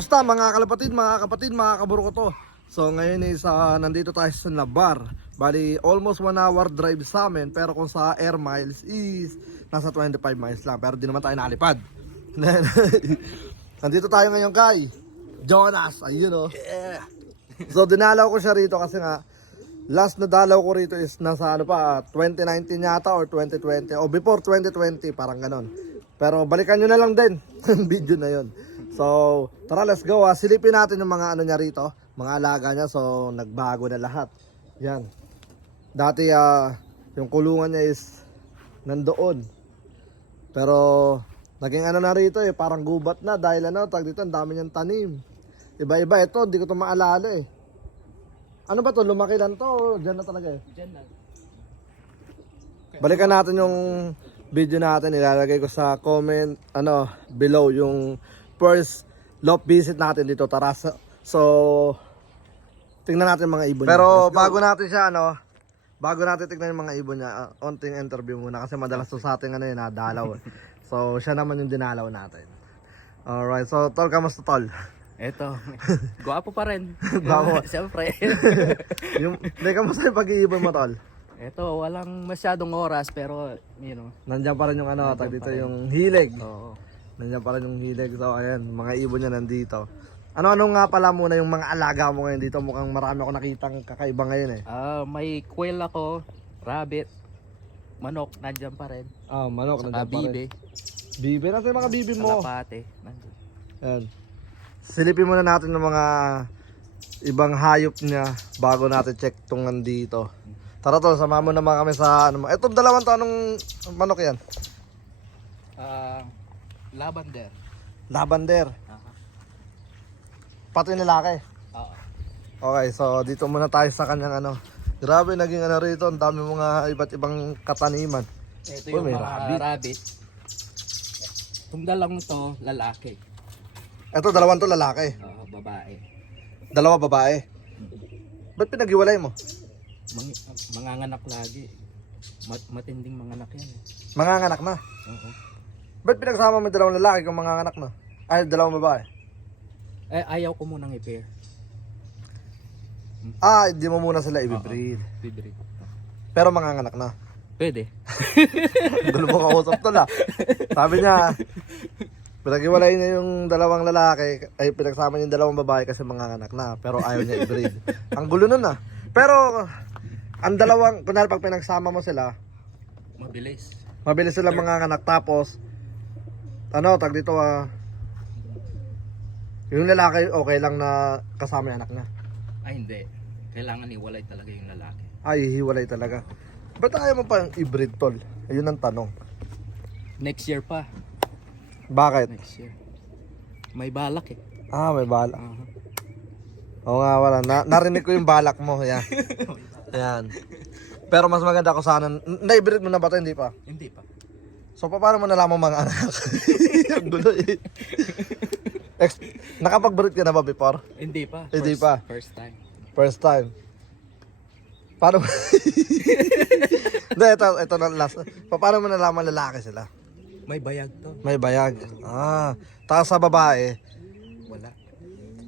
kamusta mga kapatid, mga kaburukoto? So ngayon is nandito tayo sa Navar. Bali almost 1 hour drive sa amin, pero kung sa air miles is nasa 25 miles lang. Pero di naman tayo nalipad. Nandito tayo ngayon kay Jonas, ayun o. Yeah. So dinalaw ko siya rito kasi nga last na dalaw ko rito is nasa 2019 yata or 2020 o before 2020, parang ganon. Pero balikan nyo na lang din video na yon. So tara, let's go. Silipin natin yung mga ano niya rito, mga alaga niya. So nagbago na lahat. Yan. Dati yung kulungan niya is nandoon. Pero naging ano na rito parang gubat na dahil tag dito ang dami niyang tanim. Iba-iba ito, hindi ko ito maalala Ano ba to? Lumaki lang to? Diyan na talaga Diyan lang. Balikan natin yung video natin. Ilalagay ko sa comment below yung first loft visit natin dito. Tara. So tingnan natin mga ibon niya. Pero bago natin siya bago natin tingnan yung mga ibon niya, onting interview muna kasi madalas to sa ating nadalaw. So siya naman yung dinalaw natin. Alright, so tol, kamusta tol? Eto, guwapo pa rin. Guwapo. Siyempre. Kamusta yung pag-iibon mo tol? Eto, walang masyadong oras pero, Nandiyan pa rin yung tag dito yung hilig. Oo. Nandiyan pa rin yung hilig. So ayan, mga ibon niya nandito. Ano nga pala muna yung mga alaga mo ngayon dito? Mukhang marami ako nakitang kakaiba ngayon may quail ako, rabbit, manok, nandiyan pa rin. Manok, saka nandiyan pa rin. bibe. Bibe? Nasa yung mga bibe mo? Kalapate, nandiyan. Ayan. Silipin muna natin ng mga ibang hayop niya bago natin check tong nandito. Tara tol, sama mo naman kami sa Etong dalawang to, anong manok yan? Lavender. Lavender. Pati lalaki. Oo. Okay, so dito muna tayo sa kanyang Grabe, naging rito, ang dami mga iba't ibang kataniman. Ito yung may mga rabbit. Itong dalawang to, lalaki. Eto, dalawang to lalaki. Babae. Dalawa babae. Ba't pinag-iwalay mo? Manganganak lagi. Matinding manganak yan. Manganganak na. Oo. Ba't pinagsama mo yung dalawang lalaki kung manganganak na? Ay, dalawang babae. Ayaw ko munang i-pair. Hindi mo muna sila i-breed. I-breed. Pero manganganak na. Pwede. Gulo mo kausap to la. Sabi niya, pinag-iwalay niya yung dalawang lalaki, ay pinagsama niya yung dalawang babae kasi manganganak na. Pero ayaw niya i-breed. Ang gulo nun Pero, ang dalawang, kunwari pag pinagsama mo sila, Mabilis. mabilis sila manganganak. Tapos, tag dito yung lalaki okay lang na kasama yung anak niya. Ay hindi. Kailangan iwalay talaga yung lalaki. Ay, hiwalay talaga. Ba't ayaw mo pa yung i-breed tol? Ayun ang tanong. Next year pa. Bakit? Next year. May balak May balak. Oo nga, wala. Narinig ko yung balak mo. Yan. Yan. Pero mas maganda ko sana. Na-i-breed mo na ba ito? Hindi pa? Hindi pa. So, paano mo nalaman mga anak? Ang gulo Nakapag-breed ka na ba before? Hindi pa. Hindi pa. First time. First time. Paano mo? Hindi, ito na last. Paano mo nalaman lalaki sila? May bayag to. May bayag. Tapos sa babae. Wala.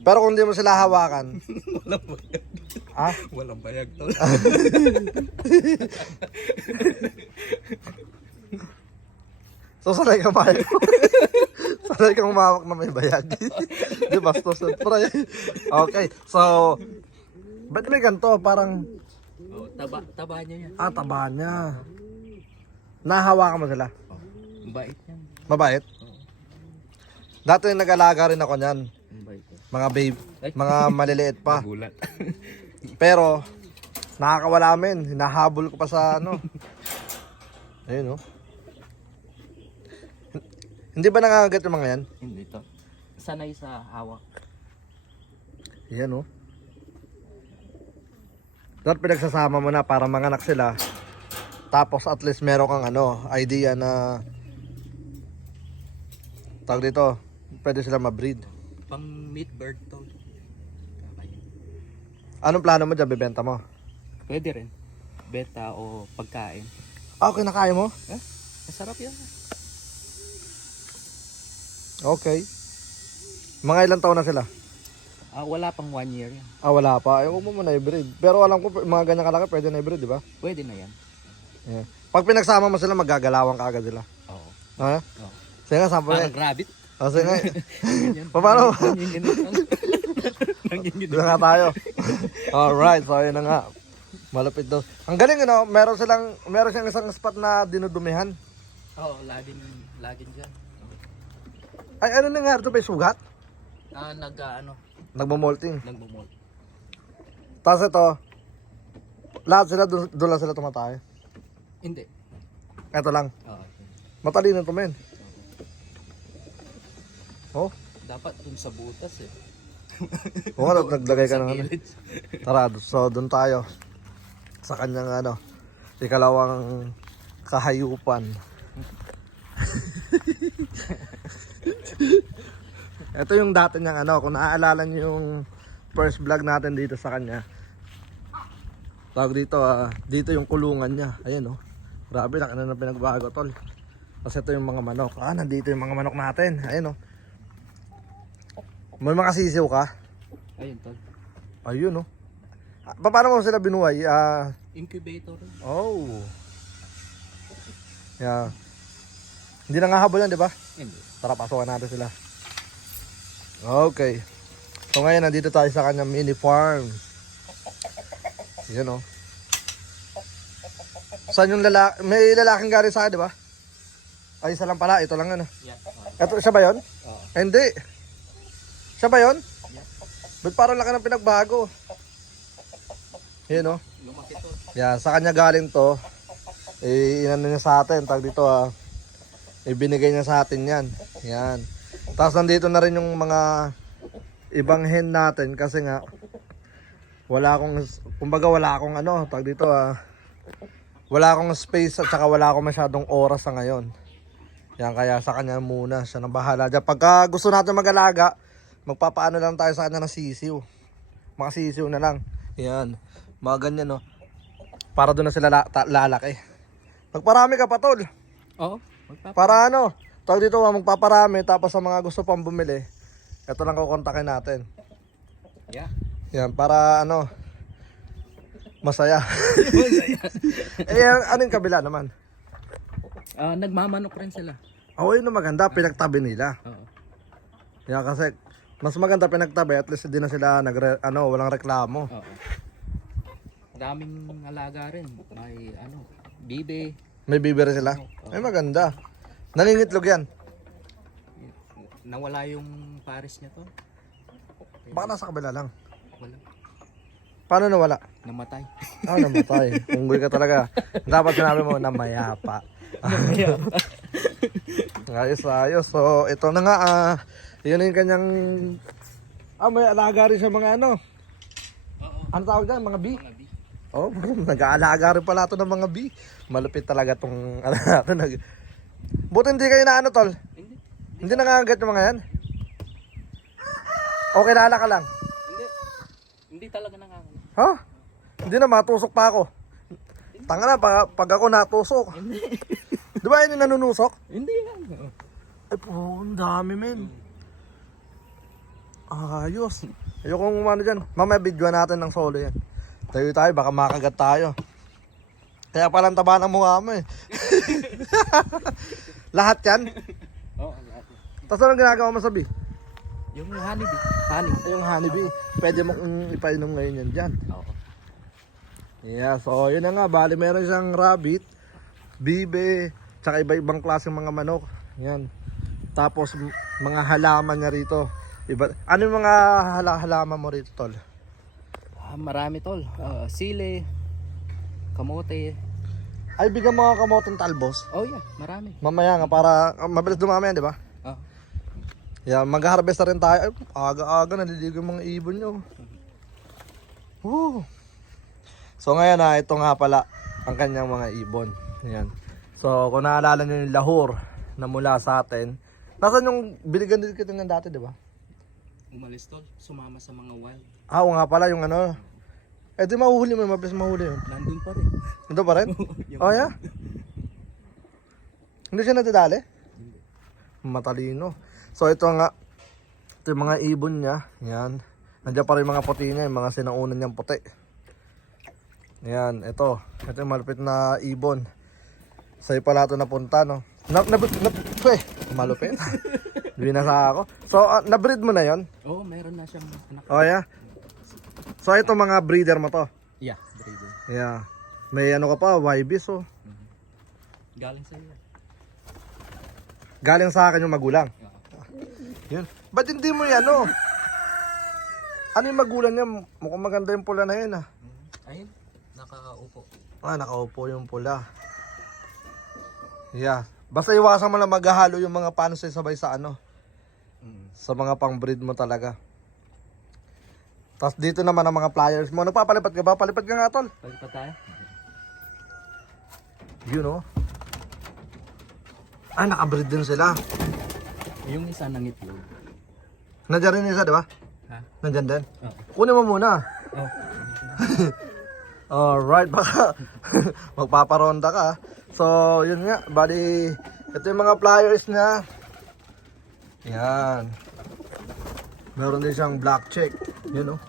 Pero kung di mo sila hawakan. Walang bayag. Walang bayag to. So sanay ka mahal. Sanay kang umawak na may bayag. Di ba? Okay. So, ba't may ganito? Parang Taba niya yan. taba niya. Nahawakan mo sila? Mabait yan. Mabait? Dati nag-alaga rin ako niyan. Mabait. Mga babe, mga maliliit pa. Gulat. Pero, nakakawala men. Hinahabol ko pa sa Ayun Hindi ba nangangagat yung mga yan? Hindi to. Sanay sa hawak. Yan Dapat pinagsasama mo na para manganak sila. Tapos at least meron kang idea na tawag dito, pwede sila ma-breed. Pang meat bird to. Anong plano mo dyan? Bibenta mo? Pwede rin. Benta o pagkain. Okay, nakaya mo? Masarap yan. Okay. Mga ilang taon na sila? Wala pang 1 year yan. Wala pa. Ay, huwag mo muna i-breed. Pero alam ko, mga ganyan kalaki, pwede na i-breed, di ba? Pwede na yan. Yeah. Pag pinagsama mo sila, magagalawan ka agad sila. Oo. Ha? Oo. Sige nga, sample Parang rabbit. Sige nga. Ganyan. Paano? Ganyan. Doon nga tayo. Alright, so yun na nga. Malapit daw. Ang galing, ano, meron siyang isang spot na dinudumihan. Oo, laging dyan. Ay, ano na nga, ito ba yung sugat? Nagmamolting. Nagbumol. Tapos ito, lahat sila, doon lang sila tumatay. Hindi. Ito lang. Oo. Matalino to, men. Oh, Dapat dun sa butas eh. oo, naglagay ka Sa ng ano. gilid. Tara, so doon tayo. Sa kanyang ano, ikalawang kahayupan. Ito yung dati niyang ano, kung naaalala niyo yung first vlog natin dito sa kanya. Tawag dito, dito yung kulungan niya. Ayan oh. Grabe, laki na pinagbago, tol. Kasi ito yung mga manok. Nandito yung mga manok natin. Ayan oh. May mga sisiw ka? Ayun, tol. Ayun oh. Paano mo sila binuhay? Incubator. Oh. Yeah. Hindi na nga habol yan, di ba? Hindi. Tara, pasukan natin sila. Okay. So ngayon, nandito tayo sa kanyang mini farm. Yan oh. Saan yung lalaki? May lalaking galing sa akin, di ba? Ay, isa lang pala. Ito lang ano. Yeah. Ito, siya ba yun? Oo. Hindi. Siya ba yun? Yeah. Ba't parang laki ng pinagbago? Yan oh. Lumaki to. Yan, sa kanya galing to. Inano niya sa atin, tag dito ibinigay niya sa atin yan. Yan. Tapos nandito na rin yung mga ibang hen natin kasi nga wala akong, kumbaga wala akong ano, tag dito wala akong space at saka wala akong masyadong oras sa ngayon. Yan, kaya sa kanya muna, siya nang bahala dyan. Pagka gusto natin mag-alaga, magpapaano lang tayo sa kanya ng sisiw. Mga sisiw na lang. Yan. Mga ganyan no. Para doon na sila lalaki. Magparami ka pa, tol. Oo. Para ano, tawag dito magpaparami tapos sa mga gusto pang bumili, ito lang kukontakin natin. Yeah. Yan, para ano, masaya. Ano yung kabila naman? Nagmamanok rin sila. Yun na maganda, pinagtabi nila. Oo. Yan, kasi mas maganda pinagtabi, at least hindi na sila walang reklamo. Oo. Daming alaga rin. May bibe. May bibiri sila. Ay, maganda. Nangingitlog yan. Nawala yung pares niya to. Baka nasa kabila lang. Wala. Paano nawala? Namatay. Namatay. Unggoy ka talaga. Dapat sinabi mo na mayapa. Ayos. So, ito na nga. Yun na yung kanyang... may alaga rin sa mga ano. Oo. Ano tawag dyan? Mga bee? Mga bi. Oh, nag-aalaga rin pala ito ng mga bee. Malupit talaga itong... Buti hindi kayo na ano, tol? Hindi. Hindi nangangagat yung mga yan? O kilala ka lang? Hindi. Hindi talaga nangangagat. Ha? Hindi na, matusok pa ako. Tanga na, pag ako natusok. Di ba yun yung nanunusok? Hindi yan. Ay po, ang dami men. Ayos. Ayokong umano dyan. Mamaya videoan natin ng solo yan. Tayo, baka makagat tayo. Kaya palang taba ng mukha mo eh. Lahat yan? Oo, lahat. Tapos anong ginagawa mo sa bee? Yung honeybee. Honey. Yung honeybee. Pwede mo ipainom ngayon yan dyan. Oo. Yeah, so yun na nga. Bali meron siyang rabbit, bibe, tsaka iba-ibang klaseng mga manok. Yan. Tapos mga halaman niya rito. Ano yung mga halaman mo rito, tol? Marami tol. Sile, kamote. Ay, bigyan mga kamotong talbos. Oh yeah, marami. Mamaya nga para mabilis dumami yan, di ba? Oh. Yeah, mag-harvest na rin tayo. Ay, aga-aga naliligo yung mga ibon nyo. Woo. So ngayon ito nga pala ang kanyang mga ibon. Yan. So kung naalala nyo yung lahor na mula sa atin, nasan yung biligan din kita ng dati, di ba? Umalis tol, sumama sa mga wild. Oo nga pala yung ano. Di mahuhuli mo, mabilis mahuli yun. Nandun pa rin. Nandun pa rin? Oh yeah? Hindi siya nadadali? Matalino. So ito nga, Ito yung mga ibon niya. Yan. Nandiyan pa rin yung mga puti niya, yung mga sinaunan niyang puti. Yan, ito. Ito yung malupit na ibon. Sa'yo pala ito napunta, no? Malupit. Binasa ako. So, na-breed mo na yon? Oo, meron na siyang anak. Oh, yeah. So, ito mga breeder mo to. Yeah, breeder. Yeah. May ano ka pa, YBs, oh. Galing sa iyo. Galing sa akin yung magulang. Yun. Ba't hindi mo yan, oh? Ano yung magulang niya? Mukhang maganda yung pula na yun, ah. Ayun, nakaupo. Ah, nakaupo yung pula. Yeah. Basta iwasan mo lang maghahalo yung mga pansay sabay sa ano. Sa mga pang-breed mo talaga. Tapos dito naman ang mga flyers mo. Nagpapalipad ka ba? Palipad ka nga, tol. Pwede pa tayo? Yun, oh. Ah, nakabreed din sila. Yung isa nang itlog. Nandiyan rin isa, di ba? Ha? Nandiyan din. Oo. Kunin mo muna. Oh. Alright, baka magpaparonda ka. So, yun nga. Bali, ito yung mga flyers niya. Yan. Meron din siyang black check. Yun, oh.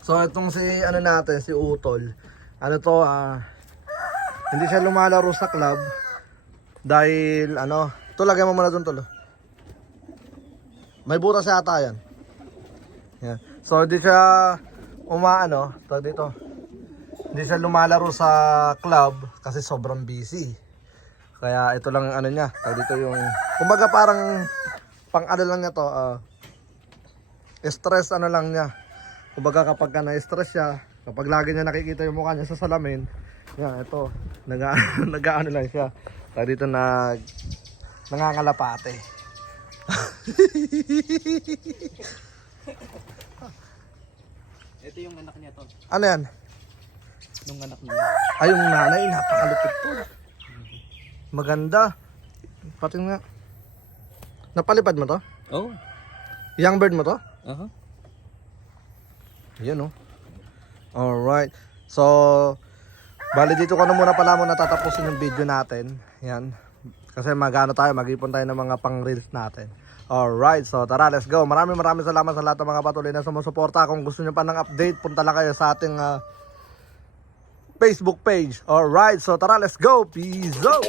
So, itong si, ano natin, si Utol. Ano to, hindi siya lumalaro sa club. Dahil, ano, ito lagay mo muna doon, Tol. May butas yata yan. Yan. So, hindi siya umaano, tawag dito. Hindi siya lumalaro sa club kasi sobrang busy. Kaya ito lang ano niya, tawag dito yung kumbaga parang pang ano lang niya to, stress ano lang niya. Kumbaga kapag ka na-stress siya, kapag lagi niya nakikita yung mukha niya sa salamin, yan ito, nag-ano lang siya. Tawag dito nangangalapate. Ito yung anak niya to. Ano yan? Nung anak niya. Ay, yung nanay, napakalupit to. Maganda. Pati nga. Napalipad mo to? Oh. Young bird mo to? Uh-huh. Yan, oh. Alright. So, bali dito ko na muna pala natatapusin yung video natin. Yan. Kasi mag-ipon tayo ng mga pang-reels natin. Alright, so tara, let's go. Maraming salamat sa lahat ng mga patuloy na sumusuporta. Kung gusto nyo pa ng update, punta lang kayo sa ating Facebook page. Alright, so tara, let's go. Peace out!